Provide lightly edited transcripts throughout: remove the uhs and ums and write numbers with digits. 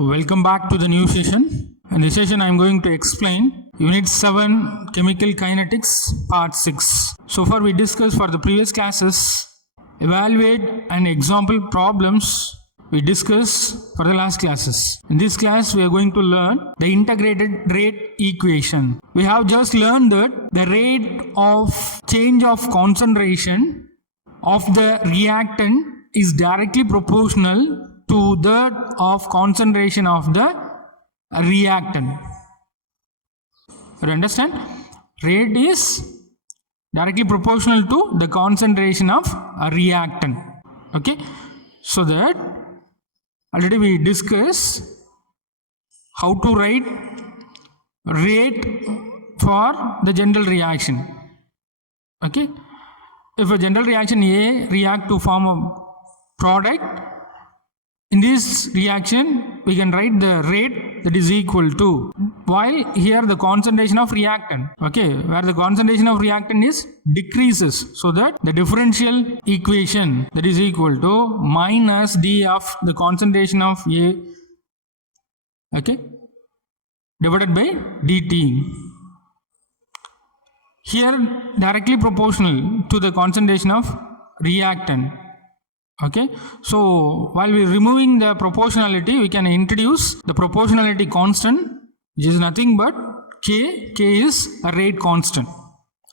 Welcome back to the new session. In this session I am going to explain Unit 7 Chemical Kinetics Part 6. So far we discussed for the previous classes evaluate and example problems we discussed for the last classes. In this class we are going to learn the integrated rate equation. We have just learned that the rate of change of concentration of the reactant is directly proportional to that of concentration of the reactant. You understand? Rate is directly proportional to the concentration of a reactant. Okay, so that already we discussed how to write rate for the general reaction. Okay, if a general reaction A react to form a product, in this reaction we can write the rate that is equal to, while here the concentration of reactant, okay, where the concentration of reactant is decreases, so that the differential equation that is equal to minus d of the concentration of A, okay, divided by dt. Here directly proportional to the concentration of reactant. Okay, so while we are removing the proportionality, we can introduce the proportionality constant, which is nothing but K. K is a rate constant.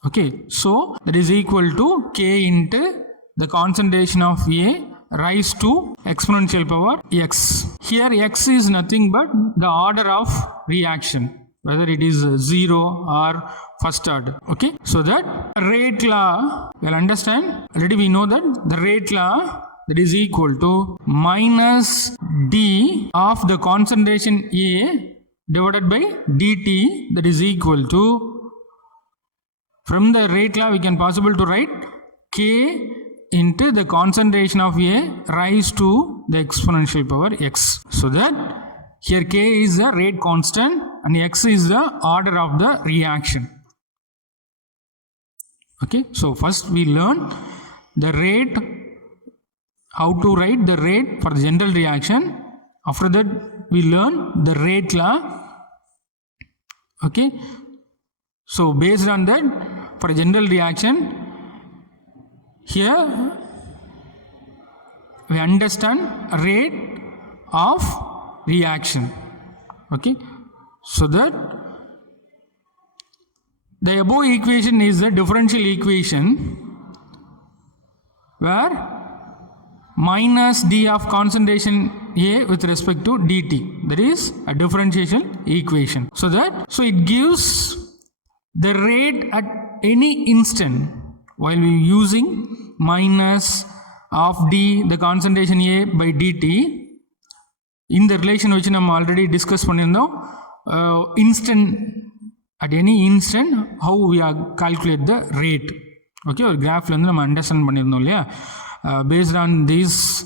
Okay, so that is equal to K into the concentration of A raised to exponential power x. Here x is nothing but the order of reaction, whether it is 0 or first order. Okay, so that rate law, we'll understand, already we know that the rate law that is equal to minus d of the concentration A divided by dt, that is equal to, from the rate law we can possible to write K into the concentration of A raised to the exponential power x. So that here K is the rate constant and x is the order of the reaction. Okay, so first we learn the rate, how to write the rate for the general reaction. After that we learn the rate law. Okay, so based on that, for a general reaction, here we understand rate of reaction. Okay, so that the above equation is the differential equation where minus d of concentration A with respect to dt, that is a differential equation. So it gives the rate at any instant while we using minus of d the concentration A by dt in the relation which we already discussed pannirundhom, instant, at any instant how we are calculate the rate. Okay, or graph la we understand pannirundhom illaya. Based on this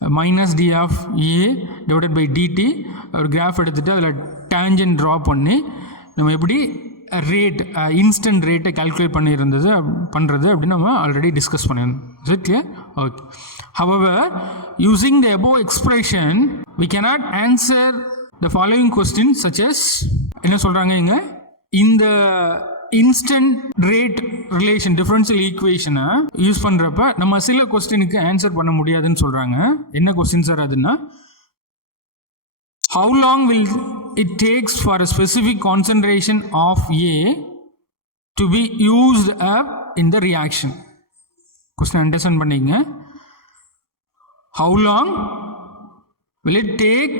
minus d of A divided by dt, or graph எடுத்துட்டு அதுல tangent draw பண்ணி நம்ம எப்படி rate instant rate calculate பண்ணியிருந்தது பண்றது அப்படி நம்ம already discuss பண்ணியிருந்தோம். Is it clear? Okay. However, using the above expression we cannot answer the following questions such as, என்ன சொல்றாங்க இங்க, இந்த instant rate relation differential equation use பண்றப்ப நம்ம சில क्वेश्चनக்கு ஆன்சர் பண்ண முடியாதுன்னு சொல்றாங்க. என்ன क्वेश्चन சார் அதுன்னா, how long will it takes for a specific concentration of A to be used up in the reaction? Question understand பண்ணீங்க. How long will it take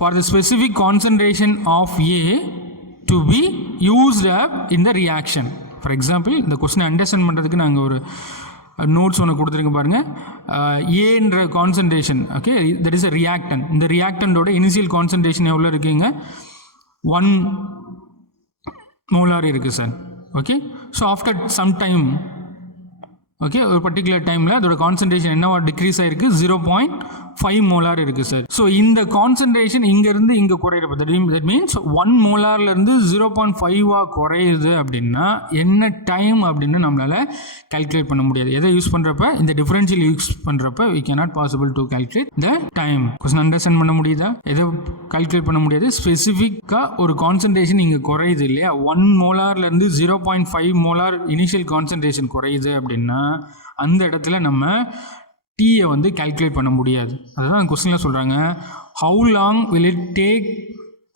for the specific concentration of A to be used up in the reaction? For example, இந்த கொஸ்டினை understand பண்ணுறதுக்கு நாங்கள் ஒரு notes ஒன்று கொடுத்துருங்க பாருங்கள். ஏன்ற concentration, okay, that is a reactant. இந்த ரியாக்டண்டோட இனிஷியல் கான்சன்ட்ரேஷன் எவ்வளோ இருக்குங்க? 1 மோலார் இருக்குது sir. Okay, so after some time okay, ஒரு பர்டிகுலர் டைமில் அதோட கான்சன்ட்ரேஷன் என்னவா டிக்ரீஸ் ஆகிருக்கு, 0.5 மோலார் இருக்குது சார். ஸோ இந்த கான்சன்ட்ரேஷன் இங்கேருந்து இங்கே குறையிறப்ப தட் மீன்ஸ் 1 மோலார்லேருந்து 0.5 குறையுது அப்படின்னா என்ன டைம் அப்படின்னு நம்மளால் கால்குலேட் பண்ண முடியாது. எதை யூஸ் பண்ணுறப்ப, இந்த டிஃபரன்ஷியல் யூஸ் பண்ணுறப்ப we cannot possible to calculate the time. Question understand பண்ண முடியுதா? எதை கால்குலேட் பண்ண முடியாது. ஸ்பெசிஃபிக்காக ஒரு கான்சன்ட்ரேஷன் இங்கே குறையுது இல்லையா, 1 மோலார்லேருந்து 0.5 மோலார் இனிஷியல் கான்சன்ட்ரேஷன் குறையுது அப்படின்னா அந்த இடத்துல நம்ம டீயை வந்து கால்குலேட் பண்ண முடியாது. அதுதான் கொஸ்டினில் சொல்கிறாங்க, how long will it take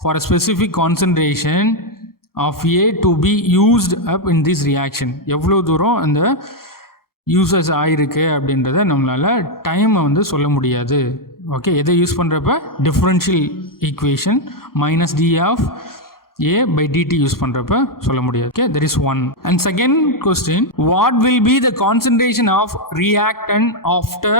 for a specific concentration of A to be used up in this reaction. எவ்வளோ தூரம் அந்த யூசஸ் ஆகிருக்கு அப்படின்றத நம்மளால் டைமை வந்து சொல்ல முடியாது. ஓகே, எதை யூஸ் பண்ணுறப்ப differential equation minus d of A by dt use பண்ணுறப்ப சொல்ல முடியாது. Okay, that is one. And second question, what will be the concentration of reactant after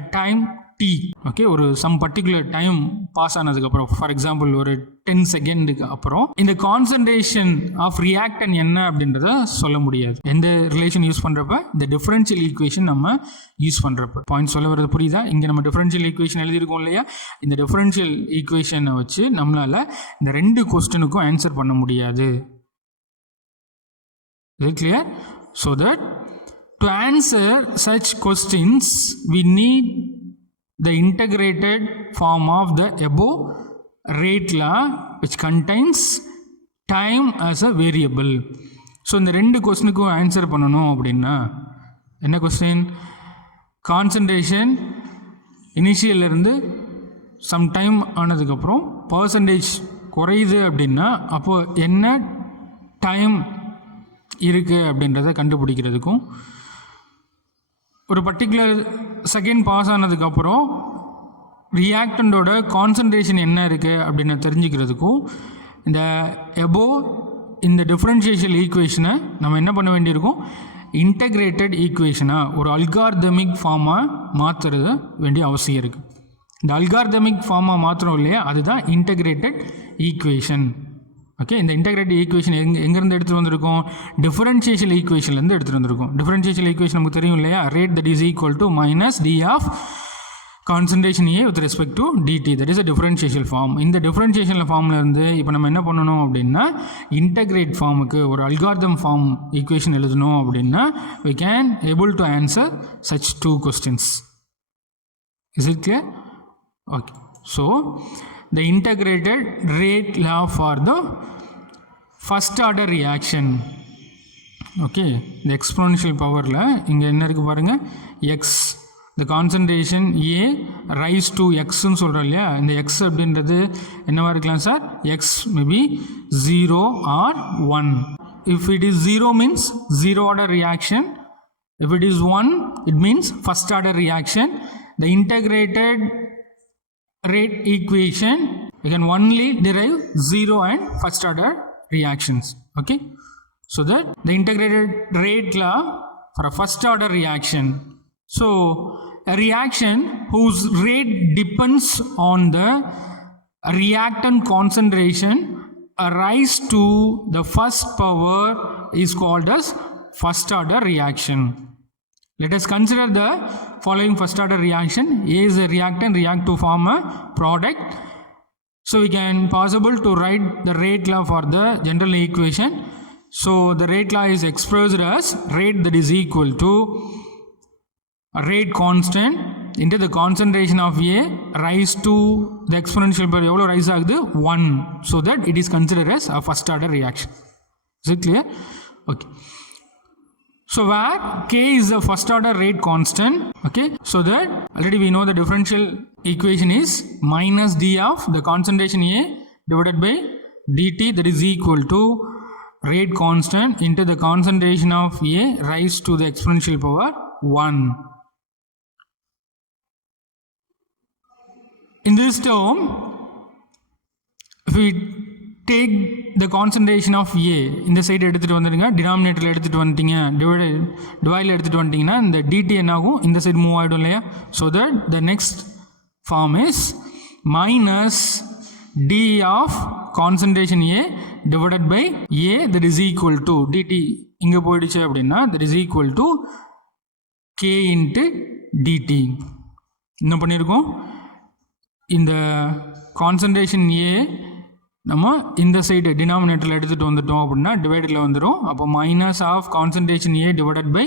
a time t? Okay, ஒரு சம் பர்டிகுலர் டைம் பாஸ் ஆனதுக்கப்புறம், for example ஒரு 10 செகண்டுக்கு அப்புறம் இந்த concentration of ரியாக்டன் என்ன அப்படின்றத சொல்ல முடியாது. எந்த ரிலேஷன் யூஸ் பண்ணுறப்ப, இந்த டிஃபரன்ஷியல் ஈக்குவேஷன் நம்ம யூஸ் பண்ணுறப்ப. பாயிண்ட் சொல்ல வரது புரியுதா? இங்கே நம்ம டிஃபரன்ஷியல் ஈக்குவேஷன் எழுதியிருக்கோம் இல்லையா, இந்த டிஃபரன்ஷியல் ஈக்குவேஷனை வச்சு நம்மளால் இந்த 2 கொஸ்டினுக்கும் ஆன்சர் பண்ண முடியாது. இது clear? So that to answer such questions we need the integrated form of the above rate law which contains time as a variable. So இந்த 2 கொஸ்டினுக்கும் ஆன்சர் பண்ணணும் அப்படின்னா என்ன கொஸ்டின், கான்சன்ட்ரேஷன் இனிஷியல்லேருந்து சம் டைம் ஆனதுக்கப்புறம் பர்சன்டேஜ் குறையுது அப்படின்னா அப்போது என்ன டைம் இருக்குது அப்படின்றத கண்டுபிடிக்கிறதுக்கும், ஒரு பர்டிகுலர் செகண்ட் பாஸ் ஆனதுக்கப்புறம் ரியாக்டண்டோட கான்சன்ட்ரேஷன் என்ன இருக்குது அப்படின்னு தெரிஞ்சுக்கிறதுக்கும் இந்த எபோவ் இந்த டிஃப்ரென்ஷியேஷன் ஈக்குவேஷனை நம்ம என்ன பண்ண வேண்டியிருக்கும், இன்டகிரேட்டட் ஈக்குவேஷனாக ஒரு அல்கார்தமிக் ஃபார்மாக மாற்றுறது வேண்டிய அவசியம் இருக்குது. இந்த அல்கார்தமிக் ஃபார்மாக மாற்றுறோம் இல்லையா, அதுதான் இன்டகிரேட்டட் ஈக்குவேஷன். ஓகே, இந்த இன்டகிரேட்டட் ஈக்குவேஷன் எங்கேருந்து எடுத்துகிட்டு வந்திருக்கோம், டிஃபரன்ஷியேஷன் ஈக்குவேஷன்லேருந்து எடுத்துகிட்டு வந்திருக்கோம். டிஃபரன்ஷியேஷன் ஈக்குவேஷன் நமக்கு தெரியும் இல்லையா, rate that is equal to minus d of concentration A with respect to dt, that is a differentiation form. இந்த டிஃபரன்ஷியேஷன் ஃபார்ம்லேருந்து இப்போ நம்ம என்ன பண்ணணும் அப்படின்னா, இன்டகிரேட் ஃபார்முக்கு ஒரு அல்கார்தம் ஃபார்ம் ஈக்குவேஷன் எழுதணும் அப்படின்னா we can able to answer such 2 questions. Is it clear? Okay, so the integrated rate law for the first order reaction. Okay, the exponential powerல இங்கே என்ன இருக்குது பாருங்கள், x, the concentration A rise to x ன்னு சொல்கிறோம் இல்லையா, இந்த x அப்படின்றது என்னவா இருக்கலாம் sir, x may be 0 or 1. If it is 0 means 0 order reaction, if it is 1 it means first order reaction. The integrated rate equation we can only derive 0 and first order reactions. Okay, so that the integrated rate law for a first order reaction, so a reaction whose rate depends on the reactant concentration rise to the first power is called as first order reaction. Let us consider the following first order reaction. A is a reactant, react to form a product. So we can possible to write the rate law for the general equation. So the rate law is expressed as rate that is equal to a rate constant into the concentration of A rise to the exponential power எவ்வளோ rice ஆகுது, 1. So that it is considered as a first order reaction. Is it clear? Okay. So where K is the first order rate constant, okay, so that already we know the differential equation is minus d of the concentration A divided by dt, that is equal to rate constant into the concentration of A rise to the exponential power 1. In this term, if we take the concentration of A இந்த side எடுத்துகிட்டு வந்துடுங்க, டினாமினேட்டரில் எடுத்துகிட்டு வந்துட்டீங்க, டிவைடில் எடுத்துகிட்டு வந்துட்டிங்கன்னா இந்த DD என்ன ஆகும், இந்த சைடு மூவ் ஆகிடும் இல்லையா. So that the next form is minus d of concentration A divided by A, that is equal to dt இங்கே போயிடுச்சு அப்படின்னா that is equal to k into dt. என்ன பண்ணியிருக்கோம், இந்த கான்சன்ட்ரேஷன் A நம்ம இந்த சைடு டினாமினேட்டரில் எடுத்துகிட்டு வந்துட்டோம் அப்படின்னா டிவைடில் வந்துடும். அப்போ minus of concentration A divided by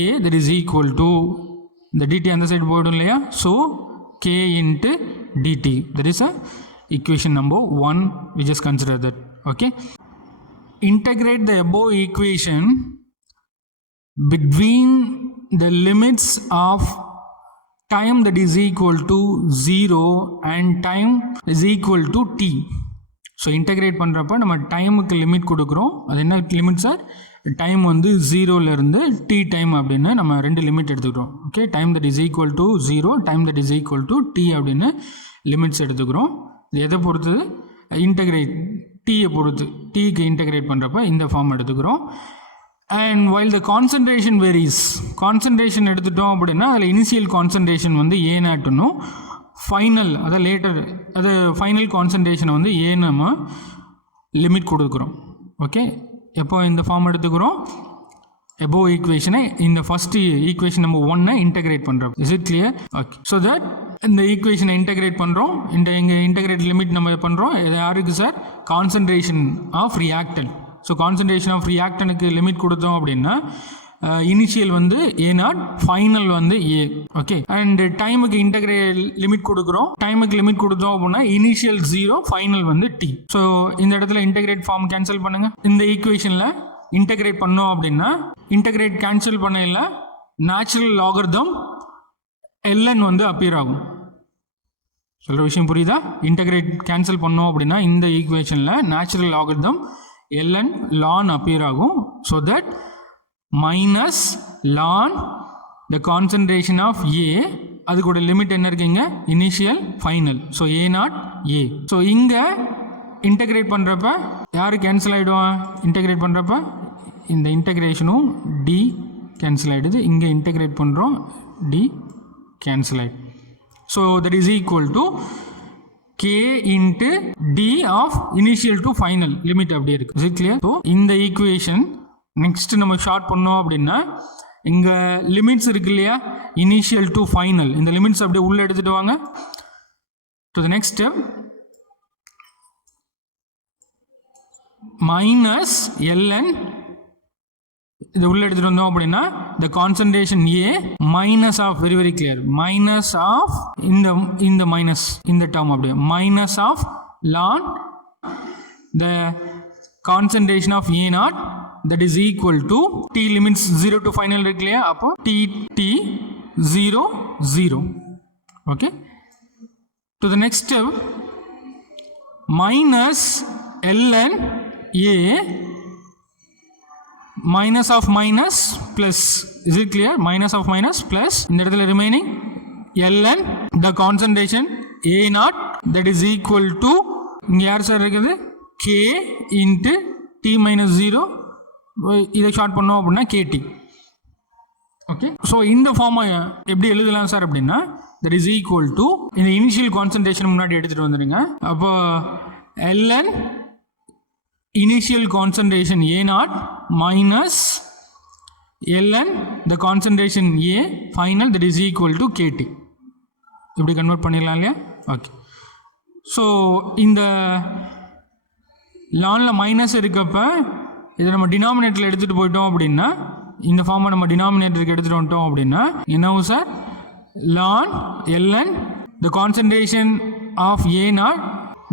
A that is equal to இந்த dt அந்த சைடு போய்டும் இல்லையா. So k into dt, that is a equation number 1. We just consider that. Okay, integrate the above equation between the limits of time that is equal to 0 and time is equal to t. So integrate பண்ணுறப்ப நம்ம டைமுக்கு limit கொடுக்குறோம். அது என்ன limit sir? Time வந்து 0லேருந்து t time அப்படின்னு நம்ம 2 limit எடுத்துக்கிறோம். Okay, time that is equal to 0, time that is equal to t அப்படின்னு லிமிட்ஸ் எடுத்துக்கிறோம். இது எதை பொறுத்தது? இன்டகிரேட் டீயை பொறுத்து, டீக்கு இன்டகிரேட் பண்ணுறப்ப இந்த ஃபார்ம் எடுத்துக்கிறோம். And while the concentration varies, concentration எடுத்துட்டோம் அப்படின்னா அதில் இனிஷியல் கான்சன்ட்ரேஷன் வந்து ஏ நாட்டுனும், ஃபைனல் அதை லேட்டர் அது ஃபைனல் கான்சன்ட்ரேஷனை வந்து ஏ நம்ம லிமிட் கொடுக்குறோம். ஓகே, எப்போ இந்த ஃபார்ம் எடுத்துக்கிறோம்? எபோவ் ஈக்குவேஷனை இந்த ஃபஸ்ட்டு ஈக்குவேஷன் நம்பர் 1 இன்டகிரேட் பண்ணுறோம். Is it clear? Okay, so that இந்த ஈக்குவேஷனை இன்டகிரேட் பண்ணுறோம். இங்கே இன்டகிரேட் லிமிட் நம்ம பண்ணுறோம். இது யாருக்கு sir? Concentration of reactant. So concentration of ரியாக்டனுக்கு லிமிட் கொடுத்தோம் அப்படின்னா இனிஷியல் வந்து A0, ஃபைனல் வந்து A. ஓகே, அண்ட் டைமுக்கு இன்டகிரேட் லிமிட் கொடுக்குறோம். டைமுக்கு லிமிட் கொடுத்தோம் அப்படின்னா இனிஷியல் 0, ஃபைனல் வந்து t. ஸோ இந்த இடத்துல இன்டகிரேட் ஃபார்ம் கேன்சல் பண்ணுங்க. இந்த ஈக்குவேஷனில் இன்டகிரேட் பண்ணோம் அப்படின்னா இன்டகிரேட் கேன்சல் பண்ணல நேச்சுரல் லாகர்தம் ln வந்து அப்பியர் ஆகும். சொல்கிற விஷயம் புரியுதா? இன்டகிரேட் கேன்சல் பண்ணோம் அப்படின்னா இந்த ஈக்குவேஷனில் natural logarithm ln ln appear ஆகும். So that minus ln the concentration of A, அது கூட லிமிட் என்ன இருக்குங்க? Initial, final. So A0 A. So இங்கே இன்டகிரேட் பண்ணுறப்ப யார் கேன்சல் ஆகிடுவான்? இன்டகிரேட் பண்ணுறப்ப இந்த இன்டகிரேஷனும் D கேன்சல் ஆகிடுது. இங்கே இன்டகிரேட் பண்ணுறோம், D கேன்சல் ஆகிடுது. So that is equal to k into d of initial to final limit அப்படியே இருக்கு. Is it clear? ஸோ இந்த ஈக்குவேஷன் நெக்ஸ்ட் நம்ம ஷார்ட் பண்ணோம் அப்படின்னா இங்கே லிமிட்ஸ் இருக்கு இல்லையா, இனிஷியல் டு ஃபைனல், இந்த லிமிட்ஸ் அப்படியே உள்ளே எடுத்துகிட்டு வாங்க. To the next step, minus ln இது உள்ளே எடுத்துகிட்டு வந்தோம் அப்படின்னா the concentration A minus of, very very clear, minus of இந்த minus இந்த term அப்படியே minus of ln the concentration of A0 that is equal to t limits 0 to final இருக்கு இல்லையா, அப்போ t 0 0. okay, to the next step, minus ln A minus of minus plus, is it clear? Minus of minus plus இந்த இடத்துல remaining ln the concentration A0 that is equal to இங்க யார் sir இருக்குது? k into t minus 0. இதை short பண்ணோம் அப்படின்னா kt. Okay, so இந்த ஃபார்மை எப்படி எழுதலாம் சார் அப்படின்னா that is equal to இந்த இனிஷியல் கான்சன்ட்ரேஷன் முன்னாடி எடுத்துகிட்டு வந்துடுங்க. அப்போ ln initial concentration A0 minus ln the concentration A final that is equal to KT. இப்படி கன்வெர்ட் பண்ணிடலாம் இல்லையா? ஓகே, ஸோ இந்த லானில் மைனஸ் இருக்கப்ப இதை நம்ம டினாமினேட்டரில் எடுத்துகிட்டு போயிட்டோம் அப்படின்னா இந்த ஃபார்மை நம்ம டினாமினேட்டருக்கு எடுத்துகிட்டு வந்துட்டோம் அப்படின்னா என்னவும் sir? ln ln the concentration of A0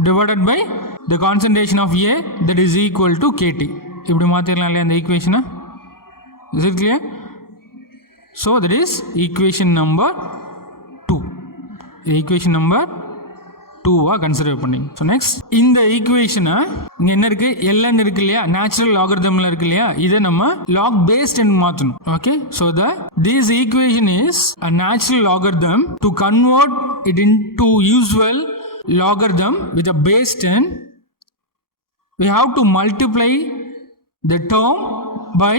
divided by the concentration of A that is equal to KT. இப்படி மாற்றிடலாம் இல்லையா இந்த ஈக்குவேஷனை? Is it clear? So that is equation number 2. equation number 2 consider பண்ணி. ஸோ நெக்ஸ்ட் இந்த ஈக்குவேஷனை இங்கே என்ன இருக்கு? ln இருக்கு இல்லையா, நேச்சுரல் லாகரிதம்ல இருக்கு இல்லையா, இதை நம்ம லாக் பேஸ்ட் மாற்றணும். Okay, so this equation is a natural logarithm. To convert it into usual logarithm with a base 10, we have to multiply the term by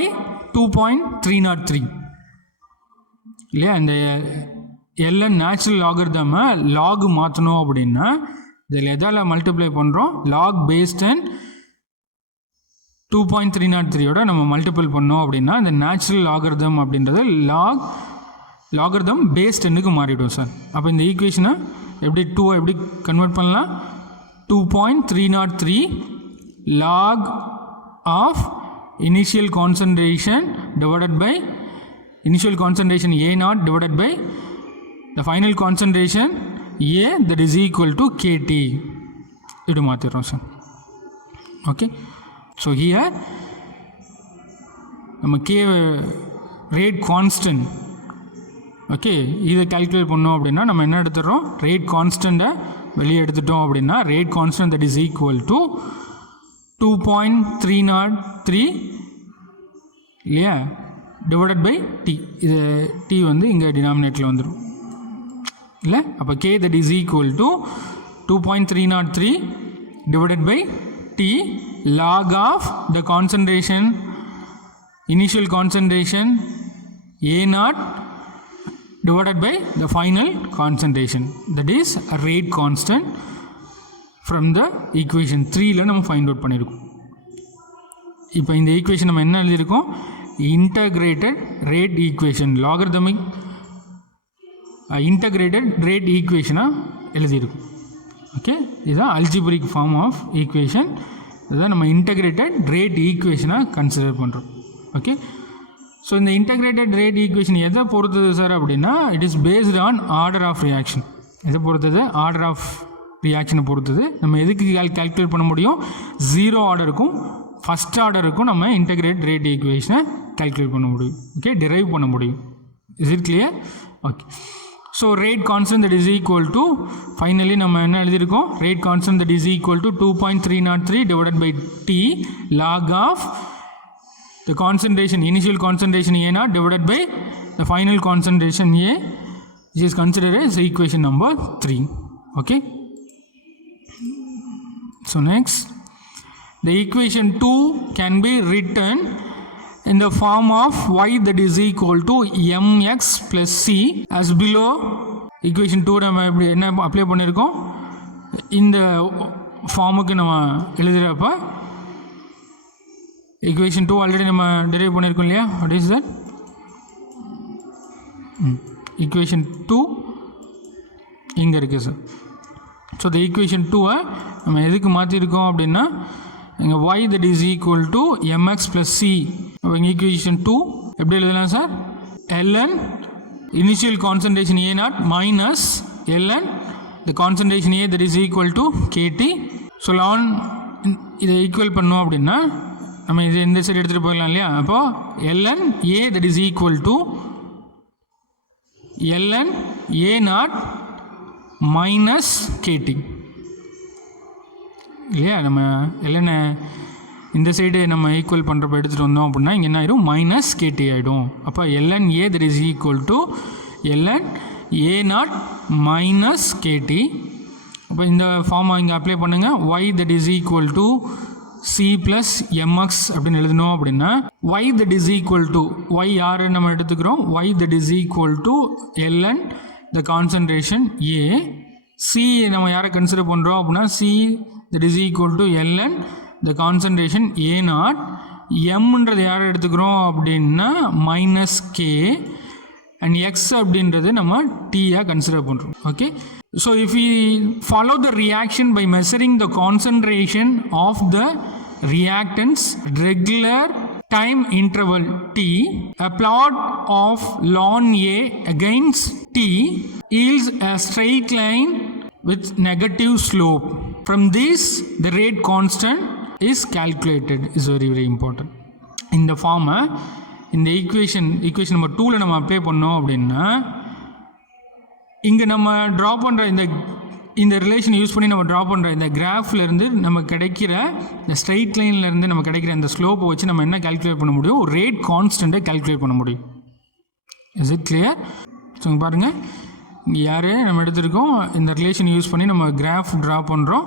2.303 இல்லையா. இந்த ln நேச்சுரல் லாகரிதம் லாக் மாற்றணும் அப்படின்னா இதில் எதால் மல்டிப்ளை பண்ணுறோம்? Lock base 10 2.303 நம்ம multiple பண்ணோம் அப்படின்னா இந்த நேச்சுரல் லாகரிதம் அப்படின்றது லாகரிதம் பேஸ் 10க்கு மாறிடும் சார். அப்போ இந்த ஈக்குவேஷனை எப்படி 2 எப்படி கன்வெர்ட் பண்ணலாம்? 2.303 log of initial concentration divided by initial concentration A0 divided by the final concentration A, that is equal to KT. இது மாற்றிடுறோம் சார். ஓகே, ஸோ ஹியர் நம்ம ரேட் கான்ஸ்டன்ட், ஓகே, இதை கால்குலேட் பண்ணோம் அப்படின்னா நம்ம என்ன எடுத்துடுறோம்? ரேட் கான்ஸ்டண்ட்டை வெளியே எடுத்துட்டோம் அப்படின்னா rate constant that is equal to 2.303 இல்லையா டிவைடட் பை டி. இது டி வந்து இங்கே டினாமினேட்டில் வந்துடும் இல்லை. அப்போ k that is equal to 2.303 divided by t log of the concentration, initial concentration A0 divided by the final concentration, that is a rate constant from the equation 3ல நம்ம find out பண்ணியிருக்கோம். இப்போ இந்த ஈக்குவேஷன் நம்ம என்ன எழுதியிருக்கோம்? Integrated rate equation, logarithmic integrated rate ஈக்குவேஷனாக எழுதியிருக்கும். Okay, இதுதான் அல்ஜிப்ரிக் ஃபார்ம் ஆஃப் ஈக்குவேஷன். இதுதான் நம்ம இன்டகிரேட்டட் ரேட் ஈக்குவேஷனாக கன்சிடர் பண்ணுறோம். ஓகே, ஸோ இந்த இன்டகிரேட்டட் ரேட் ஈக்குவேஷன் எதை பொறுத்தது சார் அப்படின்னா it is based on order of reaction. எதை பொறுத்தது? ஆர்டர் ஆஃப் ரியாக்ஷனை பொறுத்தது. நம்ம எதுக்கு கால்குலேட் பண்ண முடியும்? 0 ஆர்டருக்கும் ஃபஸ்ட் ஆர்டருக்கும் நம்ம இன்டகிரேட் ரேட் ஈக்குவேஷனை கால்குலேட் பண்ண முடியும். ஓகே, டிரைவ் பண்ண முடியும். Is it clear? Okay, so rate constant that is equal to finally நம்ம என்ன எழுதியிருக்கோம்? Rate constant that is equal to 2.303 divided by t log of the concentration, initial concentration A0 divided by the final concentration A, which is considered as equation number 3. Okay, so next the equation 2 can be written in the form of y that is equal to mx plus c as below. equation 2 நம்ம இப்படி என்ன apply பண்ணியிருக்கோம்? இந்த ஃபார்முக்கு நம்ம எழுதுகிறப்ப equation 2 already நம்ம derive பண்ணியிருக்கோம் இல்லையா? What is that? equation 2 இங்கே இருக்குது சார். ஸோ the equation 2-ஐ நம்ம எதுக்கு மாற்றிருக்கோம் அப்படின்னா இங்கே y that is equal to mx plus c. அப்போ இங்கே equation 2 எப்படி எழுதலாம் sir? ln initial concentration A0 minus ln the concentration A that is equal to KT. So ln இதை ஈக்குவல் பண்ணோம் அப்படின்னா நம்ம இது இந்த சைடு எடுத்துகிட்டு போயிடலாம் இல்லையா? அப்போது ln A that is equal to ln A0 minus KT இல்லையா? நம்ம ln இந்த சைடு நம்ம ஈக்குவல் பண்ணுறப்ப எடுத்துகிட்டு வந்தோம் அப்படின்னா இங்கே என்ன ஆகிடும்? மைனஸ் KT ஆகிடும். அப்போ ln A that is equal to ln A0 minus KT. அப்போ இந்த ஃபார்மை இங்கே அப்ளை பண்ணுங்கள். y that is equal to c plus mx அப்படின்னு எழுதணும் அப்படின்னா y that is equal to y யாரு நம்ம எடுத்துக்கிறோம்? y that is equal to ln the concentration A. c நம்ம யாரை கன்சிடர் பண்ணுறோம் அப்படின்னா c that is equal to ln the concentration A0. mன்றது யாரை எடுத்துக்கிறோம் அப்படின்னா மைனஸ் k and x அப்படின்றது நம்ம t-ஆக கன்சிடர் பண்ணுறோம். Okay, so if we follow the reaction by measuring the concentration of the reactants regular time interval t, a plot of ln A against t yields a straight line with negative slope. From this the rate constant is calculated. Is very very important. இந்த ஃபார்மை இந்த equation number 2ல் நம்ம apply பண்ணோம் அப்படின்னா இங்கே நம்ம draw பண்ணுற இந்த ரிலேஷன் யூஸ் பண்ணி நம்ம ட்ரா பண்ணுற இந்த கிராஃப்லேருந்து நம்ம கிடைக்கிற இந்த ஸ்ட்ரெயிட் லைன்லேருந்து நம்ம கிடைக்கிற இந்த ஸ்லோப்பை வச்சு நம்ம என்ன கால்குலேட் பண்ண முடியும்? ஒரு ரேட் கான்ஸ்டண்ட்டை கால்குலேட் பண்ண முடியும். Is it clear? ஸோ பாருங்கள், இங்கே யார் நம்ம எடுத்துருக்கோம்? இந்த ரிலேஷன் யூஸ் பண்ணி நம்ம கிராஃப் ட்ரா பண்ணுறோம்.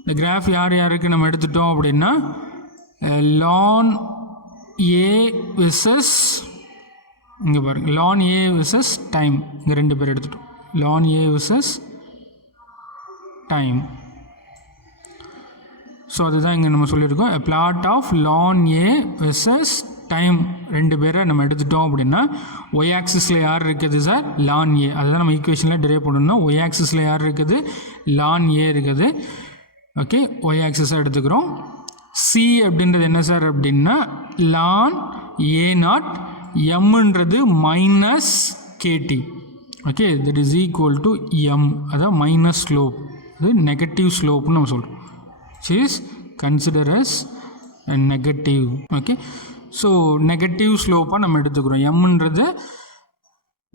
இந்த கிராஃப் யாருக்கு நம்ம எடுத்துட்டோம் அப்படின்னா ln A விசஸ் இங்கே பாருங்கள் ln A விசஸ் டைம். இங்கே 2 பேர் எடுத்துட்டோம். ln A versus time. So so அதுதான் இங்கே நம்ம சொல்லியிருக்கோம். a plot of ln a versus time ரெண்டு பேரை நம்ம எடுத்துட்டோம் அப்படின்னா ஒய் ஆக்சிஸில் யார் இருக்குது சார்? ln a. அதுதான் நம்ம ஈக்குவேஷனில் டெரைவ் பண்ணணும். ஒய் ஆக்சிஸில் யார் இருக்குது? ln a இருக்குது. ஓகே, ஒய் ஆக்சிஸாக எடுத்துக்கிறோம். சி அப்படின்றது என்ன சார் அப்படின்னா ln a0, எம்ன்றது minus KT. Okay, that is equal to M, அதான் மைனஸ் ஸ்லோப், அது நெகட்டிவ் ஸ்லோப்னு நம்ம சொல்கிறோம். Is consider as negative. Okay, so negative ஸ்லோப்பாக நம்ம எடுத்துக்கிறோம். எம்ன்றது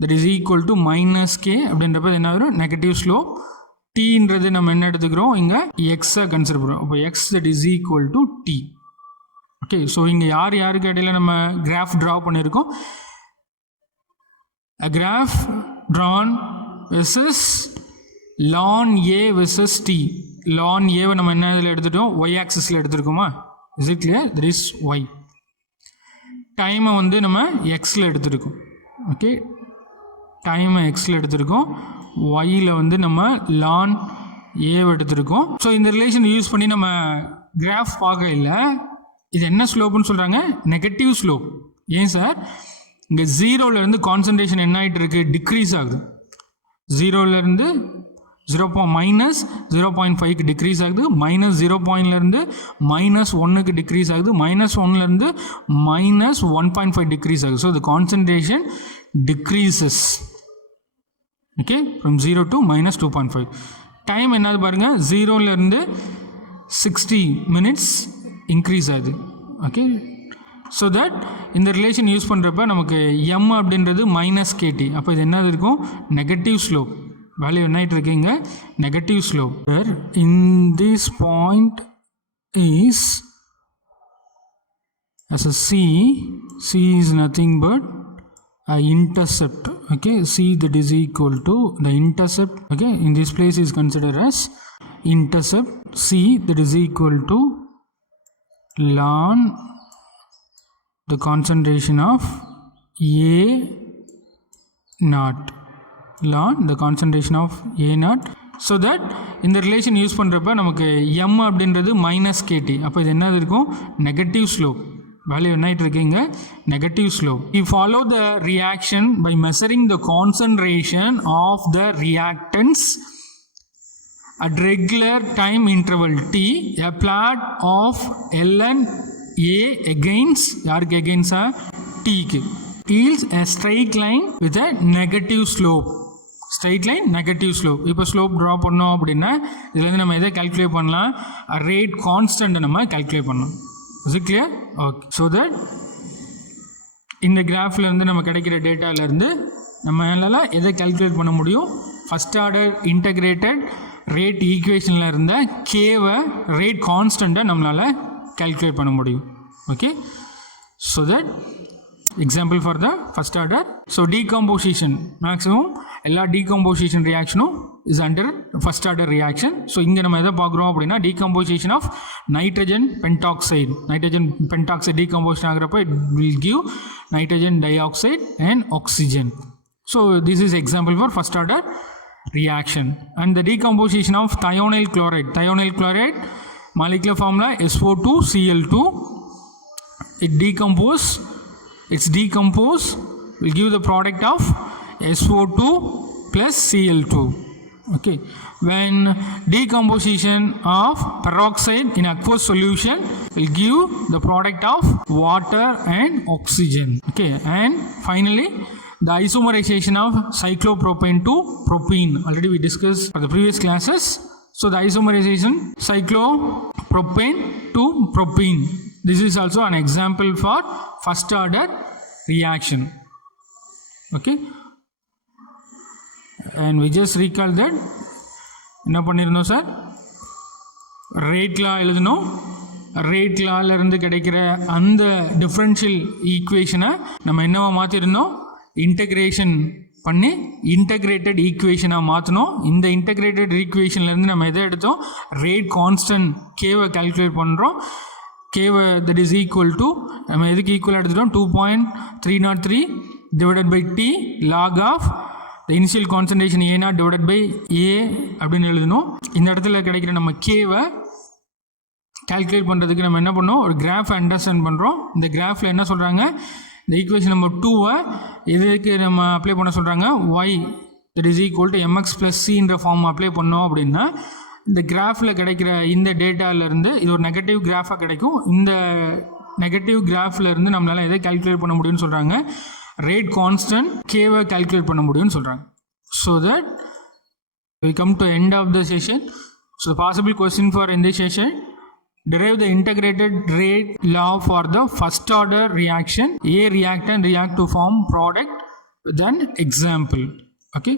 that is equal to minus K அப்படின்றப்ப என்ன வரும்? Negative slope. டீன்றது நம்ம என்ன எடுத்துக்கிறோம்? இங்கே எக்ஸை கன்சிடர் பண்ணுறோம். அப்போ x that is equal to t. Okay, so இங்கே யாருக்கு இடையில நம்ம கிராஃப் ட்ரா பண்ணியிருக்கோம்? a graph drawn versus ln a versus t. ln a நம்ம என்ன இதில் எடுத்துட்டோம்? y ஆக்சிஸில் எடுத்துருக்கோமா? is it clear? there is y. டைமை வந்து நம்ம எக்ஸில் எடுத்துருக்கோம். ஓகே, டைமை எக்ஸில் எடுத்துருக்கோம். ஒயில் வந்து நம்ம ln a எடுத்துருக்கோம். ஸோ இந்த ரிலேஷன் யூஸ் பண்ணி நம்ம கிராஃப் பார்க்க இல்லை. இது என்ன ஸ்லோப்புன்னு சொல்கிறாங்க? Negative slope. ஏன் சார்? இங்கே ஜீரோலேருந்து கான்சன்ட்ரேஷன் என்ன ஆகிட்டு இருக்குது? டிக்ரீஸ் ஆகுது. ஜீரோலேருந்து மைனஸ் 0.5க்கு டிக்ரீஸ் ஆகுது. மைனஸ் 0.லேருந்து -1க்கு டிக்ரீஸ் ஆகுது. -1லேருந்து -1.5 டிக்ரீஸ் ஆகுது. So the concentration decreases. Okay, from 0 to -2.5. Time என்னது பாருங்கள், 0லேருந்து 60 minutes இன்க்ரீஸ் ஆகுது. ஓகே, ஸோ தட் இந்த ரிலேஷன் யூஸ் பண்ணுறப்ப நமக்கு எம் அப்படின்றது மைனஸ் கேடி. அப்போ இது என்னது இருக்கும்? Negative slope. வேல்யூ என்ன ஆகிட்டு இருக்கீங்க? Negative slope. In this point is as a c is nothing but a intercept. Okay, c that is equal to the intercept. Okay, in this place is considered as intercept. c that is equal to ln the concentration of a naught, ln the concentration of a naught. So that இந்த relation use பண்ணுறப்ப நமக்கு M அப்படின்றது minus கேடி. அப்போ இது என்னது இருக்கும்? Negative slope. Value என்ன ஆகிட்டு இருக்கீங்க? Negative slope. We follow the reaction by measuring the concentration of the reactants at regular time interval t. A plot of ln a against யாருக்கு against t yields a straight line with a negative slope. Straight line, negative slope. இப்போ slope draw பண்ணோம் அப்படின்னா இதுலேருந்து நம்ம எதை calculate பண்ணலாம்? Rate கான்ஸ்டன்ட்டை நம்ம calculate பண்ணலாம். Is it clear? Okay, so that இந்த கிராஃப்லேருந்து நம்ம கிடைக்கிற டேட்டாவிலேருந்து நம்ம எல்லாம் எதை கால்குலேட் பண்ண முடியும்? ஃபஸ்ட் ஆர்டர் இன்டகிரேட்டட் ரேட் ஈக்குவேஷனில் இருந்த கேவை ரேட் கான்ஸ்டண்ட்டை நம்மளால் கால்குலேட் பண்ண முடியும். Okay, so that example for the first order. So decomposition, maximum எல்லா decomposition reactionum is under first order reaction. So இங்கே நம்ம எதை பார்க்குறோம் அப்படின்னா decomposition of nitrogen pentoxide. nitrogen pentoxide decomposition ஆகிறப்ப it will give nitrogen dioxide and oxygen. So this is example for first order reaction. And the decomposition of thionyl chloride. Thionyl chloride molecular formula SO2Cl2. It's decompose will give the product of SO2 plus Cl2. Okay, when decomposition of peroxide in aqueous solution will give the product of water and oxygen. Okay, and finally the isomerization of cyclopropane to propene. Already we discussed for the previous classes. So the isomerization cyclopropane to propene. This is also an example for first order reaction. Okay, and we just recall that என்ன பண்ணிருந்தோம் sir? Rate லா எழுதணும். Rate லால இருந்து கிடைக்கிற அந்த differential ஈக்குவேஷனை நம்ம என்னவா மாற்றிருந்தோம்? இன்டகிரேஷன் பண்ணி இன்டகிரேட்டட் ஈக்குவேஷனாக மாற்றணும். இந்த இன்டகிரேட்டட் ஈக்குவேஷன்லேருந்து நம்ம எதை எடுத்தோம்? ரேட் கான்ஸ்டன்ட் கேவை கால்குலேட் பண்ணுறோம். கேவை தட் இஸ் ஈக்குவல் டு நம்ம எதுக்கு ஈக்குவல் எடுத்துட்டோம்? 2.303 divided by T log of the initial concentration A0 divided by A அப்படின்னு எழுதணும். இந்த இடத்துல கிடைக்கிற நம்ம கேவை கால்குலேட் பண்ணுறதுக்கு நம்ம என்ன பண்ணோம், ஒரு கிராஃப் அண்டர்ஸ்டாண்ட் பண்ணுறோம். இந்த கிராஃபில் என்ன சொல்கிறாங்க, இந்த ஈக்குவேஷன் நம்பர் 2 இதுக்கு நம்ம அப்ளை பண்ண சொல்கிறாங்க. y that is equal to mx plus cன்ற ஃபார்ம் அப்ளை பண்ணோம் அப்படின்னா இந்த கிராஃபில் கிடைக்கிற இந்த டேட்டாவிலேருந்து இது ஒரு நெகட்டிவ் கிராஃபாக கிடைக்கும். இந்த நெகட்டிவ் கிராஃபில் இருந்து நம்மளால் எதை கால்குலேட் பண்ண முடியும்னு சொல்கிறாங்க, ரேட் கான்ஸ்டன்ட் கேவை கால்குலேட் பண்ண முடியும்னு சொல்கிறாங்க. So that we come to end of the session. So the possible question for in this session, derive the integrated rate law for the first order reaction. A reactant react to form product with an example. Okay.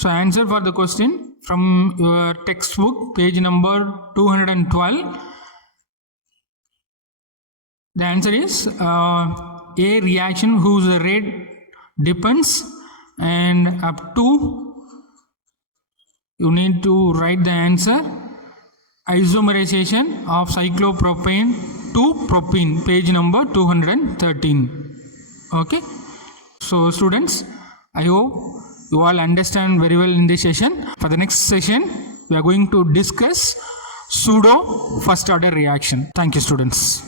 So answer for the question from your textbook, page number 212. The answer is A reaction whose rate depends and up to, you need to write the answer, isomerization of cyclopropane to propene, page number 213. Okay. So students, I hope you all understand very well in this session. For the next session, we are going to discuss pseudo first order reaction. Thank you students.